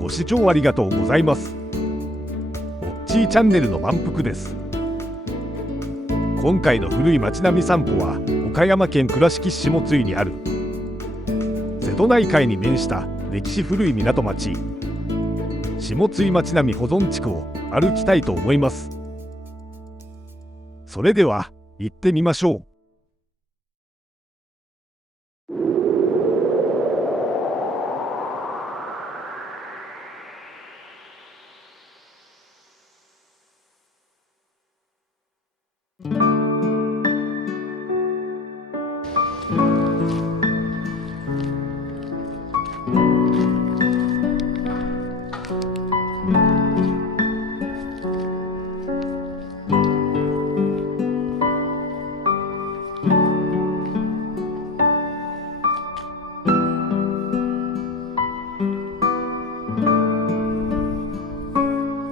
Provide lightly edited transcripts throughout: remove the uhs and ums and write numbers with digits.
ご視聴ありがとうございます。おっちーチャンネルの満腹です。今回の古い町並み散歩は岡山県倉敷市下津井にある瀬戸内海に面した歴史古い港町下津井町並み保存地区を歩きたいと思います。それでは行ってみましょう。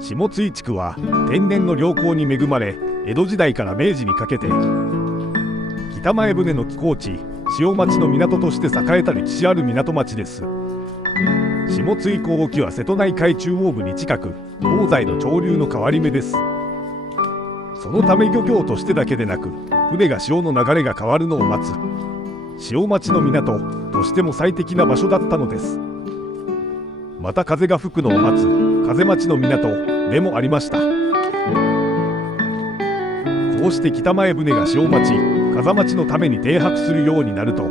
下津井地区は天然の良港に恵まれ、江戸時代から明治にかけて北前船の寄港地塩町の港として栄えた歴史ある港町です。下津井港沖は瀬戸内海中央部に近く、東西の潮流の変わり目です。そのため漁業としてだけでなく、船が潮の流れが変わるのを待つ塩町の港としても最適な場所だったのです。また風が吹くのを待つ風町の港でもありました。こうして北前船が塩町風町のために停泊するようになると、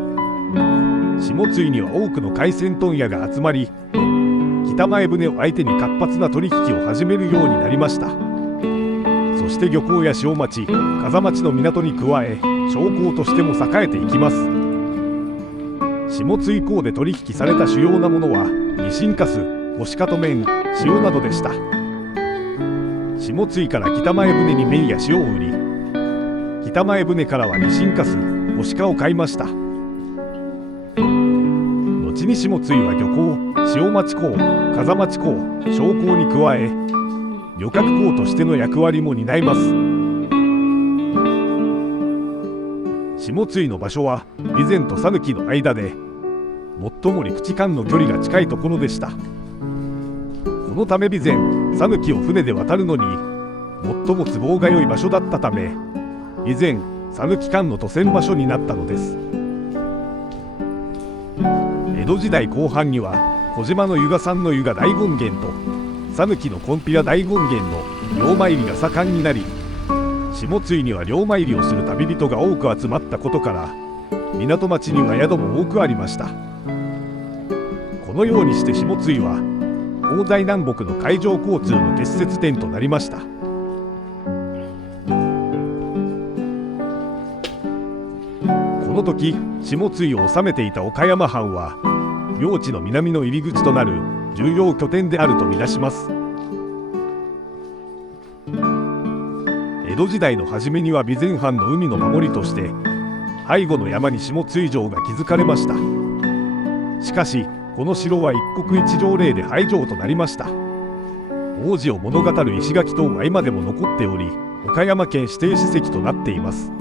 下津井には多くの海鮮問屋が集まり、北前船を相手に活発な取引を始めるようになりました。そして漁港や塩町風町の港に加え、商港としても栄えていきます。下津井港で取引された主要なものはニシンカス、干しかと麺、塩などでした。下津井から北前船に麺や塩を売り、北前船からはニシンカス、干しかを買いました。後に下津井は漁港、塩町港、風町港、商港に加え、旅客港としての役割も担います。下津井の場所は備前と讃岐の間で最も陸地間の距離が近いところでした。このため備前、讃岐を船で渡るのに最も都合が良い場所だったため、備前・讃岐間の渡船場所になったのです。江戸時代後半には小島の湯賀産の湯賀大権現と讃岐の金毘羅大権現の両参りが盛んになり、下津井には両参りをする旅人が多く集まったことから、港町には宿も多くありました。このようにして下津井は東西南北の海上交通の結節点となりました。この時下津井を治めていた岡山藩は、領地の南の入り口となる重要拠点であるとみなします。江戸時代の初めには備前藩の海の守りとして背後の山に下津井城が築かれました。しかしこの城は一国一城令で廃城となりました。王子を物語る石垣等は今でも残っており、岡山県指定史跡となっています。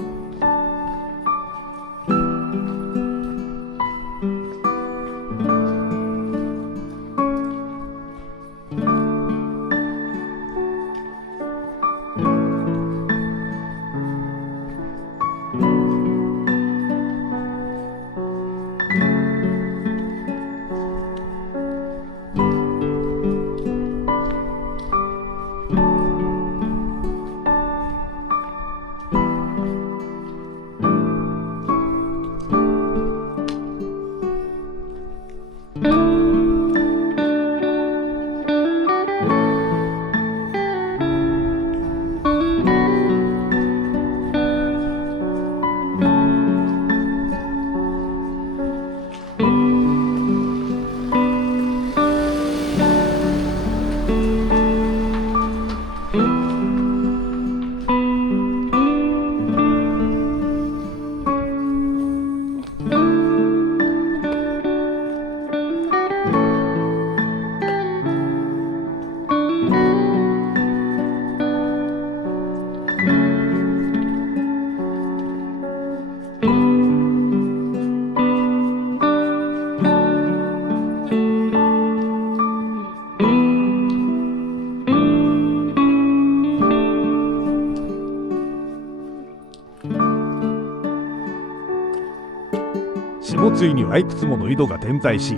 井にはいくつもの井戸が点在し、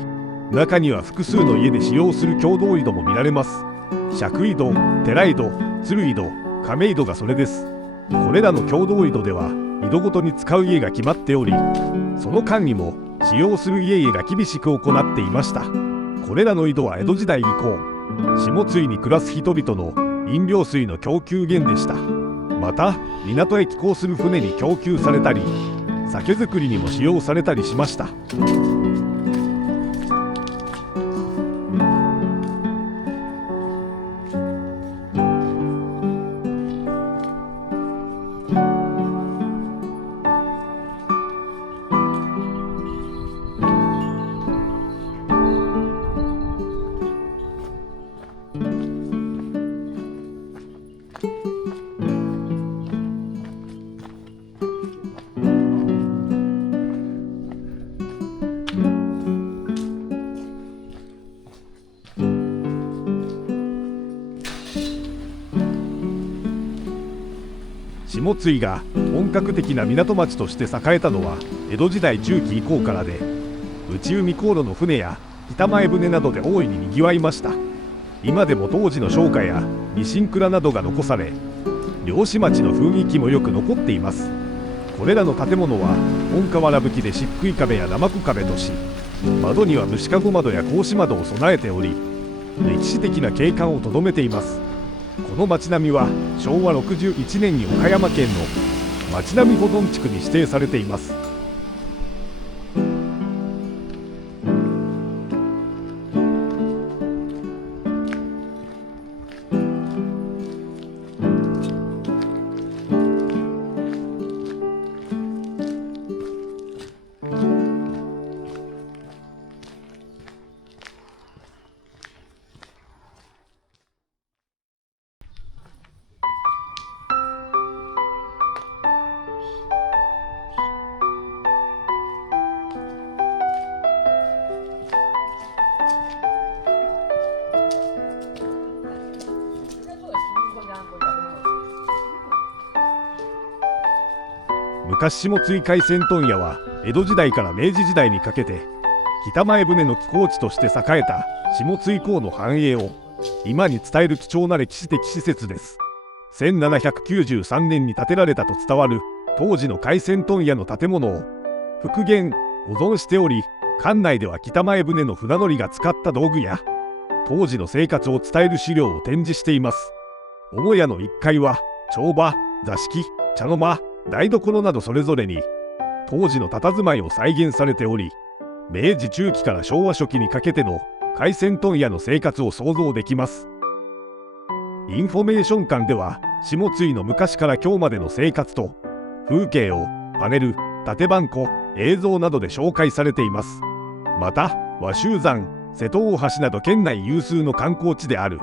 中には複数の家で使用する共同井戸も見られます。釈井戸、寺井戸、鶴井戸、亀井戸がそれです。これらの共同井戸では井戸ごとに使う家が決まっており、その管理も使用する家々が厳しく行っていました。これらの井戸は江戸時代以降、下津井に暮らす人々の飲料水の供給源でした。また港へ寄港する船に供給されたり、酒造りにも使用されたりしました。下津井が本格的な港町として栄えたのは江戸時代中期以降からで、内海航路の船や北前船などで大いににぎわいました。今でも当時の商家やニシン蔵などが残され、漁師町の雰囲気もよく残っています。これらの建物は本瓦葺きで漆喰壁や生木壁とし、窓には虫かご窓や格子窓を備えており、歴史的な景観をとどめています。この町並みは昭和61年に岡山県の町並み保存地区に指定されています。昔下津井海鮮問屋は江戸時代から明治時代にかけて北前船の寄港地として栄えた下津井港の繁栄を今に伝える貴重な歴史的施設です。1793年に建てられたと伝わる当時の海鮮問屋の建物を復元保存しており、館内では北前船の船乗りが使った道具や当時の生活を伝える資料を展示しています。母屋の1階は帳場、座敷、茶の間、台所などそれぞれに当時の佇まいを再現されており、明治中期から昭和初期にかけての海鮮問屋の生活を想像できます。インフォメーション館では下津井の昔から今日までの生活と風景をパネル、縦板子、映像などで紹介されています。また和州山、瀬戸大橋など県内有数の観光地である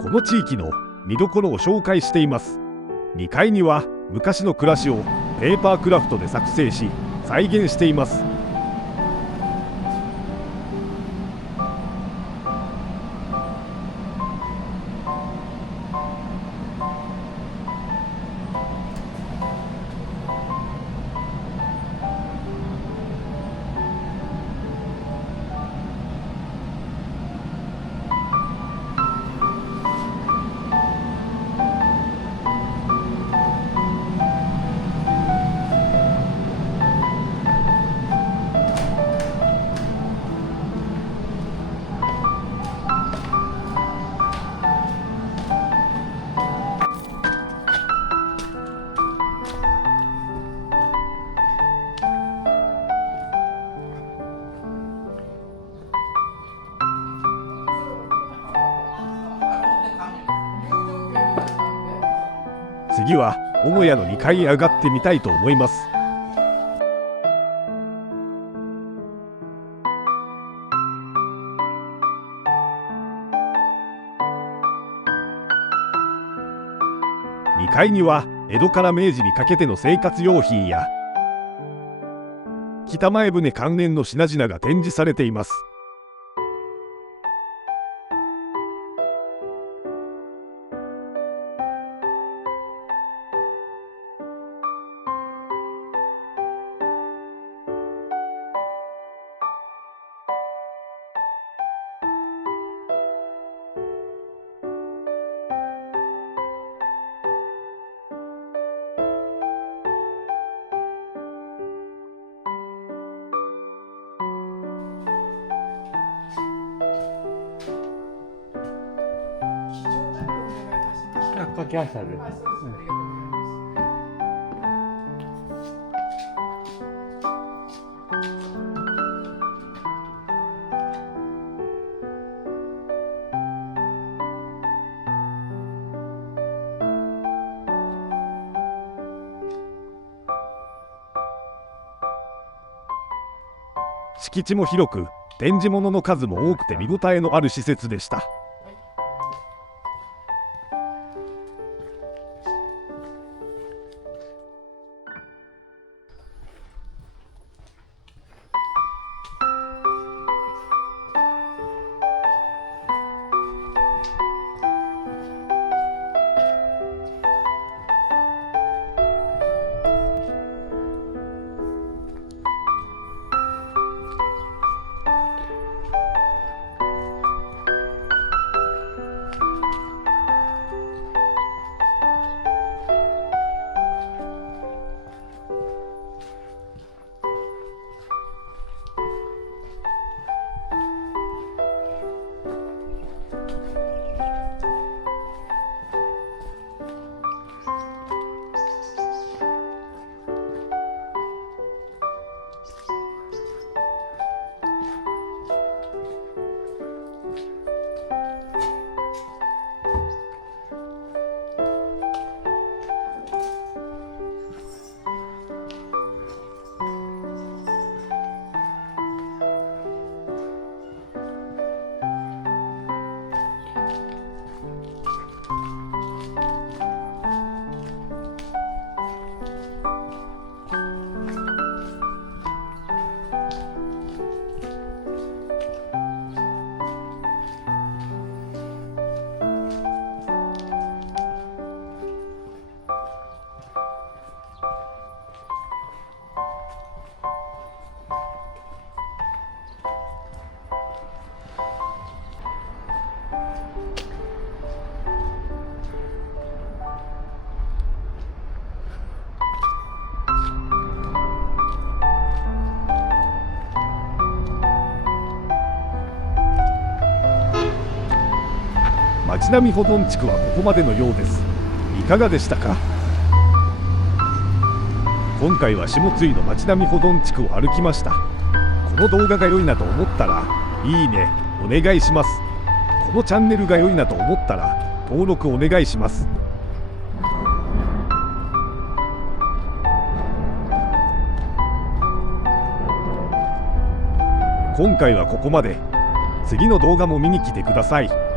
この地域の見どころを紹介しています。2階には昔の暮らしをペーパークラフトで作成し再現しています。次は母屋の2階へ上がってみたいと思います。2階には江戸から明治にかけての生活用品や北前船関連の品々が展示されています。書き合わせてある。はい、そうです。ありがとうございます。敷地も広く、展示物の数も多くて見応えのある施設でした。町並み保存地区はここまでのようです。いかがでしたか？今回は下津井の町並み保存地区を歩きました。この動画が良いなと思ったらいいねお願いします。このチャンネルが良いなと思ったら登録お願いします。今回はここまで。次の動画も見に来てください。